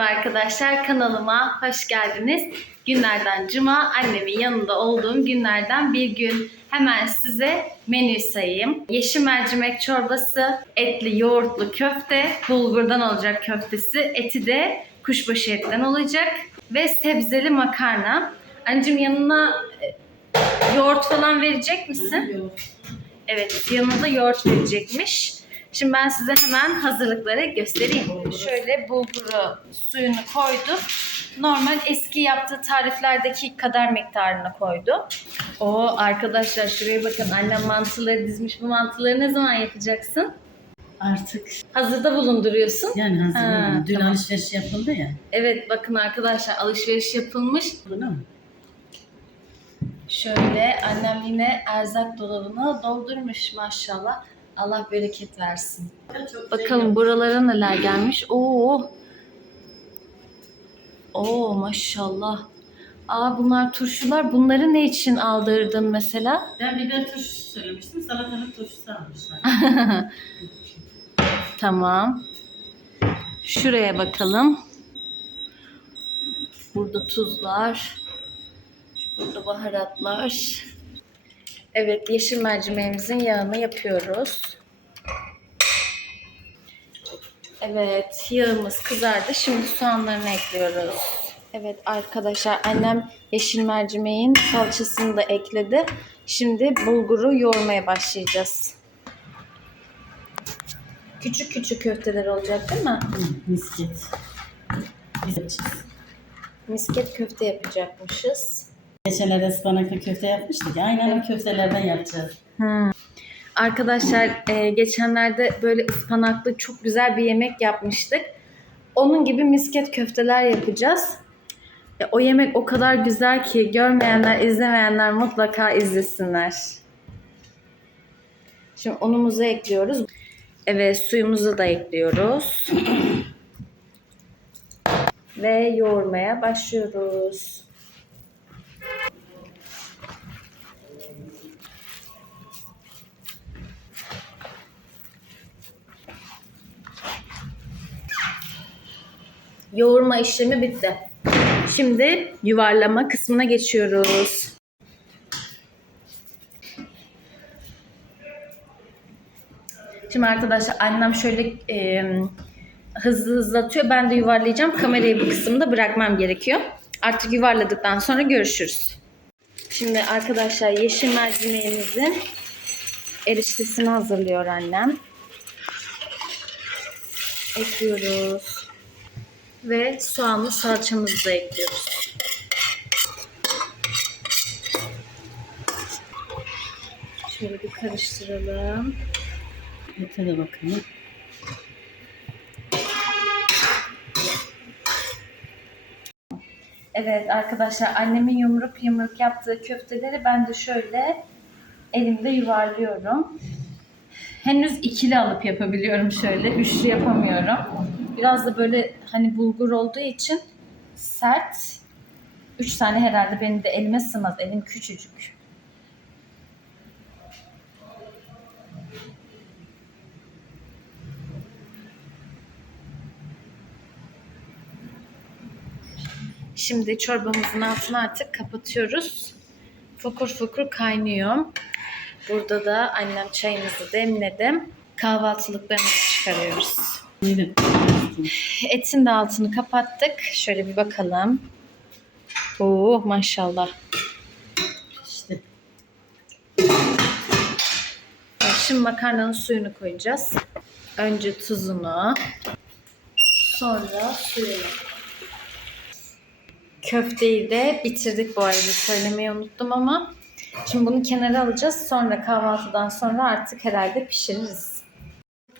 Merhaba arkadaşlar. Kanalıma hoş geldiniz. Günlerden cuma annemin yanında olduğum günlerden bir gün. Hemen size menü sayayım. Yeşil mercimek çorbası, etli yoğurtlu köfte, bulgurdan olacak köftesi, eti de kuşbaşı etten olacak ve sebzeli makarna. Anneciğim yanına e, yoğurt falan verecek misin? Evet, yanında yoğurt verecekmiş. Şimdi ben size hemen hazırlıkları göstereyim. Şöyle bulguru suyunu koydu. Normal eski yaptığı tariflerdeki kadar miktarını koydu. O arkadaşlar şuraya bakın annem mantıları dizmiş. Bu mantıları ne zaman yapacaksın? Artık Hazırda bulunduruyorsun. yani hazır Ha. Dün tamam. alışveriş yapıldı ya. Evet bakın arkadaşlar alışveriş yapılmış. Bunu mu? Şöyle annem yine erzak dolabını doldurmuş maşallah. Allah bereket versin. Bakalım buralara neler gelmiş. Oo. Oo maşallah. Aa bunlar turşular. Bunları ne için aldırdın mesela? Ben biber turşusu söylemiştim. Salatalık turşusu almışlar. Tamam. Şuraya bakalım. Burada tuzlar. Burada baharatlar. Evet, yeşil mercimeğimizin yağını yapıyoruz. Evet, yağımız kızardı. Şimdi soğanlarını ekliyoruz. Evet arkadaşlar, annem yeşil mercimeğin salçasını da ekledi. Şimdi bulguru yoğurmaya başlayacağız. Küçük küçük köfteler olacak değil mi? Hı, Misket. Biz yapacağız. Misket köfte yapacakmışız. Geçenlerde ıspanaklı köfte yapmıştık. Aynen o köftelerden yapacağız. Arkadaşlar e, geçenlerde böyle ıspanaklı çok güzel bir yemek yapmıştık. Onun gibi misket köfteler yapacağız. E, o yemek o kadar güzel ki görmeyenler, izlemeyenler mutlaka izlesinler. Şimdi unumuzu ekliyoruz. Evet suyumuzu da ekliyoruz. Ve yoğurmaya başlıyoruz. Yoğurma işlemi bitti. Şimdi yuvarlama kısmına geçiyoruz. Şimdi arkadaşlar annem şöyle e, hızlı hızlatıyor. Ben de yuvarlayacağım. Kamerayı bu kısımda bırakmam gerekiyor. Artık yuvarladıktan sonra görüşürüz. Şimdi arkadaşlar yeşil mercimeğimizin eriştesini hazırlıyor annem. Ekliyoruz. Ve soğanlı salçamızı da ekliyoruz. Şöyle bir karıştıralım. Ete de bakalım. Evet arkadaşlar annemin yumruk yumruk yaptığı köfteleri ben de şöyle elimde yuvarlıyorum. Henüz ikili alıp yapabiliyorum şöyle. Üçlü yapamıyorum. Biraz da böyle hani bulgur olduğu için sert. Üç tane herhalde benim de elime sığmaz. Elim küçücük. Şimdi çorbamızın altını artık kapatıyoruz. Fokur fokur kaynıyor. Burada da annem çayımızı demledim. Kahvaltılıklarımızı çıkarıyoruz. Buyurun. Etin de altını kapattık. Şöyle bir bakalım. Oo maşallah. İşte Şimdi makarnanın suyunu koyacağız. Önce tuzunu. Sonra suyunu. Köfteyi de bitirdik bu arada söylemeyi unuttum ama. Şimdi bunu kenara alacağız. Sonra kahvaltıdan sonra artık herhalde pişiririz.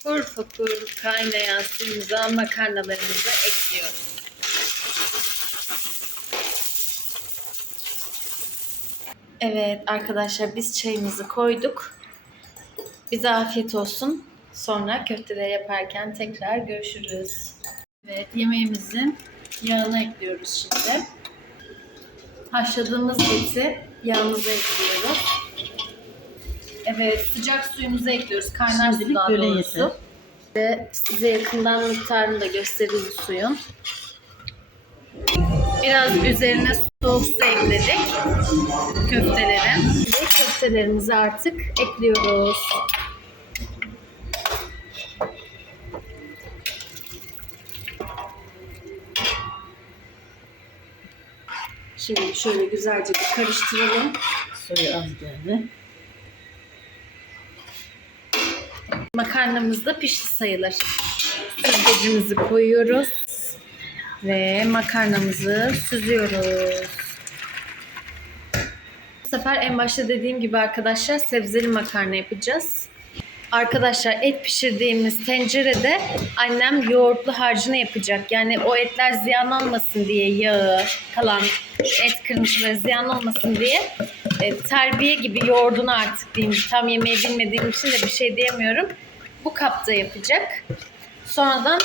Fokur fokur kaynayan suyumuza makarnalarımızı ekliyoruz. Evet arkadaşlar biz çayımızı koyduk. Bize afiyet olsun. Sonra köfteleri yaparken tekrar görüşürüz. Evet yemeğimizin yağını ekliyoruz şimdi. Haşladığımız eti yağımıza ekliyoruz. Evet sıcak suyumuzu ekliyoruz. Kaynar su Şimdilik daha böyle doğrusu. yeter. Ve size yakından miktarını da göstereyim suyun. Biraz üzerine soğuk su ekledik köftelerin. Ve köftelerimizi artık ekliyoruz. Şimdi şöyle güzelce bir karıştıralım. Suyu az geldi. Makarnamız da pişti sayılır. Süzgecimizi koyuyoruz. Ve makarnamızı süzüyoruz. Bu sefer en başta dediğim gibi arkadaşlar sebzeli makarna yapacağız. Arkadaşlar et pişirdiğimiz tencerede annem yoğurtlu harcını yapacak. Yani o etler ziyan olmasın diye yağı, kalan et kırıntıları ziyan olmasın diye e, terbiye gibi yoğurdunu artık diyeyim. Tam yemeği bilmediğim için de bir şey diyemiyorum. Bu kapta yapacak. Sonradan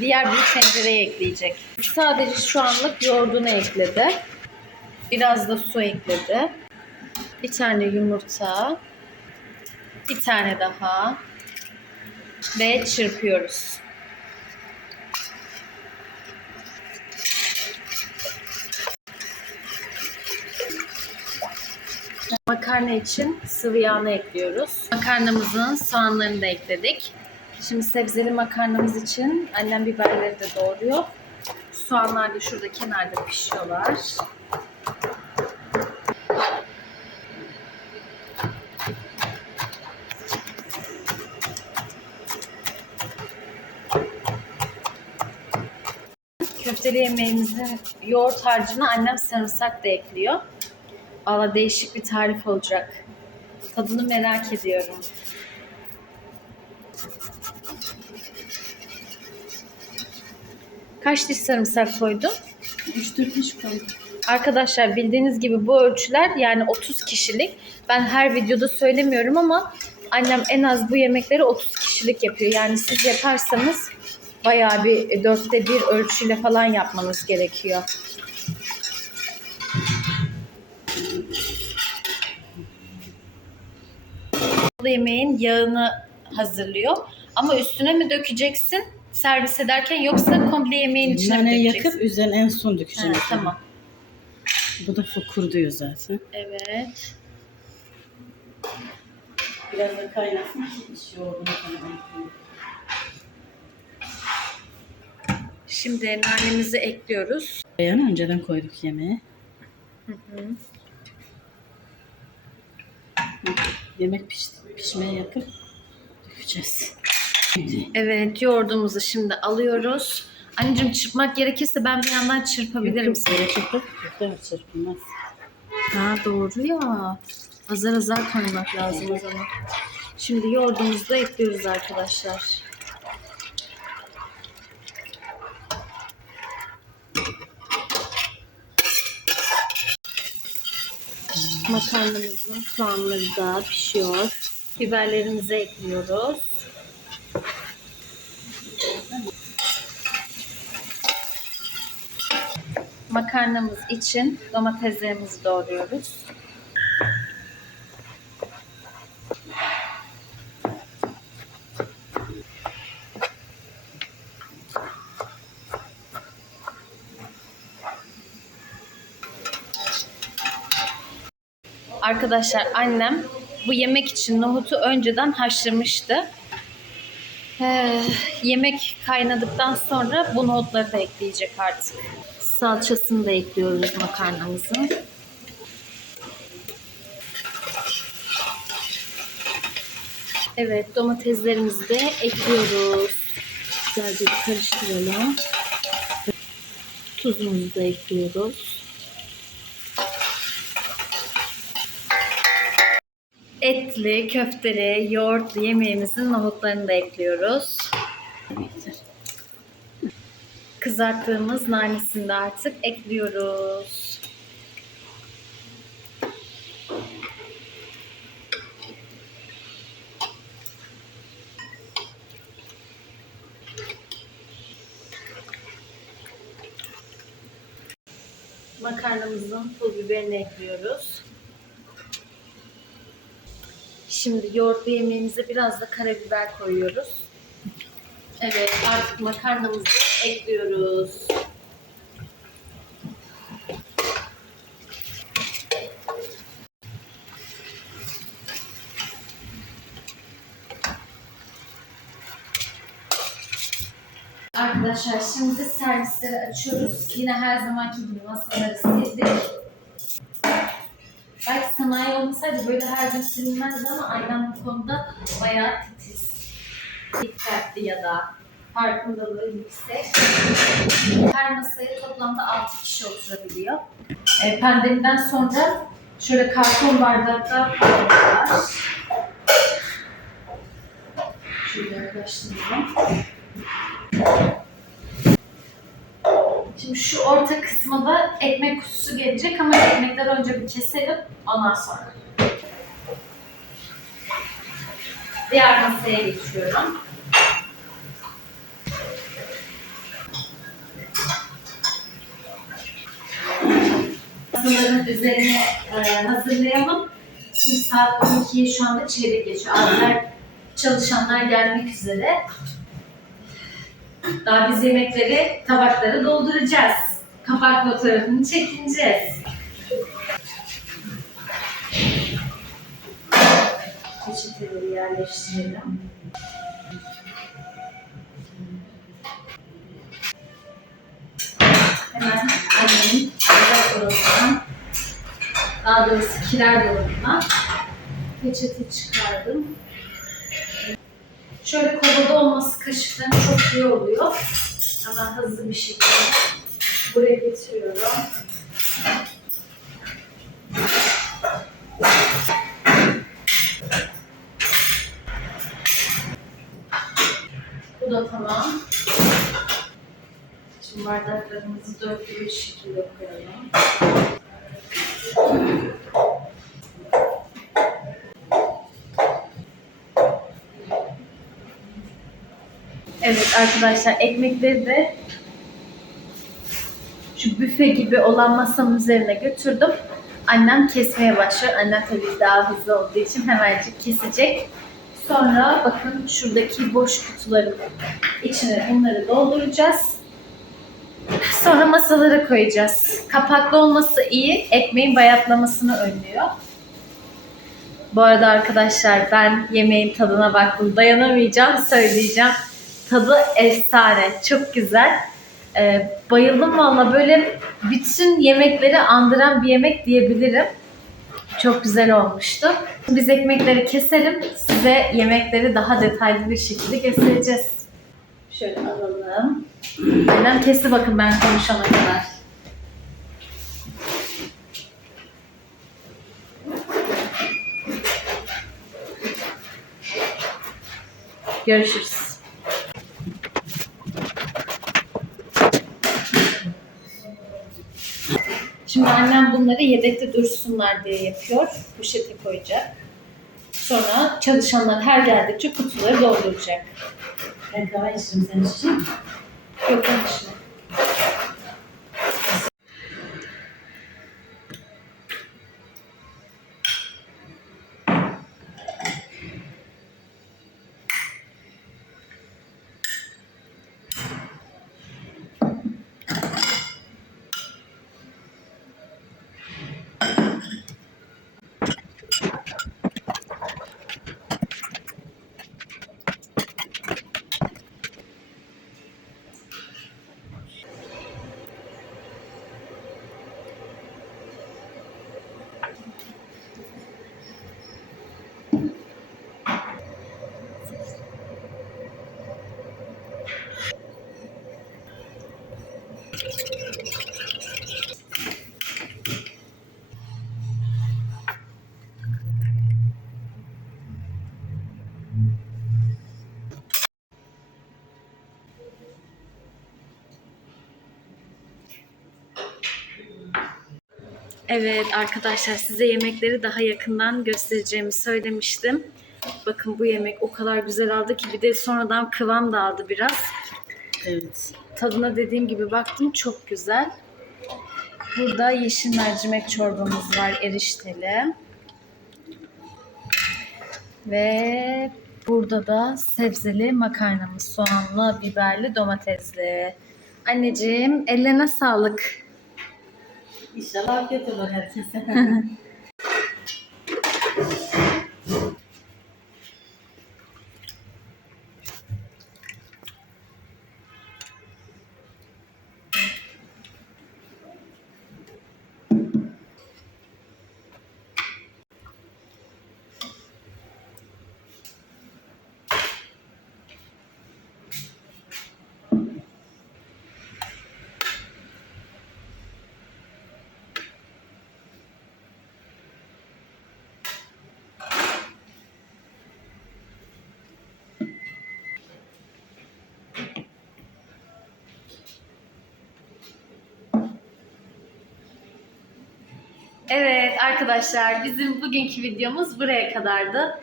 diğer bir tencereye ekleyecek. Sadece şu anlık yoğurdunu ekledi. Biraz da su ekledi. Bir tane yumurta. Bir tane daha. Ve çırpıyoruz. Makarna için sıvı yağını ekliyoruz. Makarnamızın soğanlarını da ekledik. Şimdi sebzeli makarnamız için annem biberleri de doğruyor. Soğanlar da şurada kenarda pişiyorlar. Köfteli yemeğimizin yoğurt harcına annem sarımsak da ekliyor. Valla değişik bir tarif olacak. Tadını merak ediyorum. Kaç diş sarımsak koydun? 3-4 diş koydum. Arkadaşlar bildiğiniz gibi bu ölçüler yani 30 kişilik. Ben her videoda söylemiyorum ama annem en az bu yemekleri 30 kişilik yapıyor. Yani siz yaparsanız bayağı bir e, dörtte bir ölçüyle falan yapmanız gerekiyor. Yemeğin yağını hazırlıyor. Ama üstüne mi dökeceksin servis ederken yoksa komple yemeğin içine mi Nane dökeceksin? yakıp üzerine en son dökeceğim. Ha, tamam. Bu da fokur diyor zaten. Evet. Biraz da kaynasın. Hiç yoğurdunu falan. Şimdi nanemizi ekliyoruz. Yani önceden koyduk yemeğe. Yemek piş, pişmeye yakın dökeceğiz. Evet yoğurdumuzu şimdi alıyoruz. Anneciğim çırpmak gerekirse ben bir yandan çırpabilirim seni. Gerek yok. Mi çırpılmaz? Ha doğru ya. Azar azar koymak lazım o zaman. Şimdi yoğurdumuzu da ekliyoruz arkadaşlar. Makarnamızın soğanları da pişiyor. Biberlerimizi ekliyoruz. Makarnamız için domateslerimizi doğruyoruz. Arkadaşlar annem bu yemek için nohutu önceden haşlamıştı. Ee, yemek kaynadıktan sonra bu nohutları da ekleyecek artık. Salçasını da ekliyoruz makarnamızın. Evet domateslerimizi de ekliyoruz. Güzelce karıştıralım. Tuzumuzu da ekliyoruz. Etli, köfteli, yoğurtlu yemeğimizin nohutlarını da ekliyoruz. Kızarttığımız nanesini de artık ekliyoruz. Makarnamızın pul biberini ekliyoruz. Şimdi yoğurtlu yemeğimize biraz da karabiber koyuyoruz. Evet artık makarnamızı ekliyoruz. Arkadaşlar şimdi servisleri açıyoruz. Yine her zamanki gibi masaları sildik. Sanayi olmasaydı böyle her gün silinmezdi ama annem bu konuda bayağı titiz. Dikkatli ya da farkındalığı yüksek. Her masaya toplamda 6 kişi oturabiliyor. E, pandemiden sonra şöyle karton bardaklar var. Şöyle yaklaştırayım. Şimdi şu orta kısma da ekmek kutusu gelecek ama ekmekleri önce bir keselim ondan sonra. Diğer masaya geçiyorum. Masaların üzerine e, hazırlayalım. Şimdi saat 12'yi şu anda çeyrek geçiyor. Abiler, çalışanlar gelmek üzere. Daha biz yemekleri tabaklara dolduracağız. Kapak fotoğrafını çekineceğiz. Peçeteleri yerleştirelim. Hemen annemin arzak dolabından, daha doğrusu kiler dolabından peçete çıkardım. Şöyle kovada olması kaşıkların çok iyi oluyor. Hemen hızlı bir şekilde buraya getiriyorum. Bu da tamam. Şimdi bardaklarımızı dörtlü bir şekilde koyalım. Evet arkadaşlar ekmekleri de şu büfe gibi olan masanın üzerine götürdüm. Annem kesmeye başlıyor. Annem tabii daha hızlı olduğu için hemencik kesecek. Sonra bakın şuradaki boş kutuların içine bunları dolduracağız. Sonra masalara koyacağız. Kapaklı olması iyi, ekmeğin bayatlamasını önlüyor. Bu arada arkadaşlar ben yemeğin tadına baktım. Dayanamayacağım, söyleyeceğim. Tadı efsane, çok güzel. Ee, bayıldım valla böyle bütün yemekleri andıran bir yemek diyebilirim. Çok güzel olmuştu. Biz ekmekleri keselim, size yemekleri daha detaylı bir şekilde göstereceğiz. Şöyle alalım. Annem kesti bakın ben konuşana kadar. Görüşürüz. Şimdi annem bunları yedekte dursunlar diye yapıyor. Poşete koyacak. Sonra çalışanlar her geldikçe kutuları dolduracak. Ben kahve içirim sen misin? Yok onun dışında. Evet arkadaşlar size yemekleri daha yakından göstereceğimi söylemiştim. Bakın bu yemek o kadar güzel aldı ki bir de sonradan kıvam da aldı biraz. Evet. Tadına dediğim gibi baktım çok güzel. Burada yeşil mercimek çorbamız var erişteli. Ve Burada da sebzeli makarnamız soğanlı, biberli, domatesli. Anneciğim ellerine sağlık. İnşallah afiyet olur herkese. Evet arkadaşlar bizim bugünkü videomuz buraya kadardı.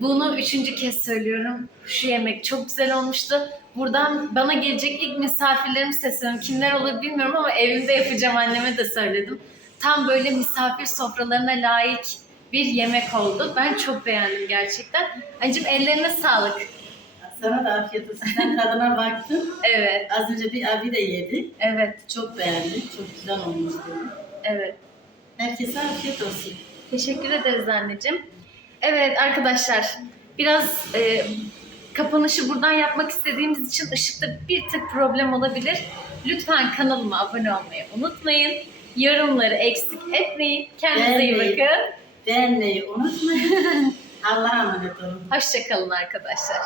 Bunu üçüncü kez söylüyorum. Şu yemek çok güzel olmuştu. Buradan bana gelecek ilk misafirlerimi sesleniyorum. Kimler olur bilmiyorum ama evimde yapacağım anneme de söyledim. Tam böyle misafir sofralarına layık bir yemek oldu. Ben çok beğendim gerçekten. Anneciğim ellerine sağlık. Sana da afiyet olsun. Sen tadına baktın. Evet, Az önce bir abi de yedi. evet, Çok beğendi. Çok güzel olmuş dedi. evet. Herkese afiyet olsun. Teşekkür ederiz anneciğim. Evet arkadaşlar biraz e, kapanışı buradan yapmak istediğimiz için ışıkta bir tık problem olabilir. Lütfen kanalıma abone olmayı unutmayın. Yorumları eksik etmeyin. Kendinize iyi Beğenmeyi. bakın. Beğenmeyi unutmayın. Allah'a emanet olun. Hoşçakalın arkadaşlar.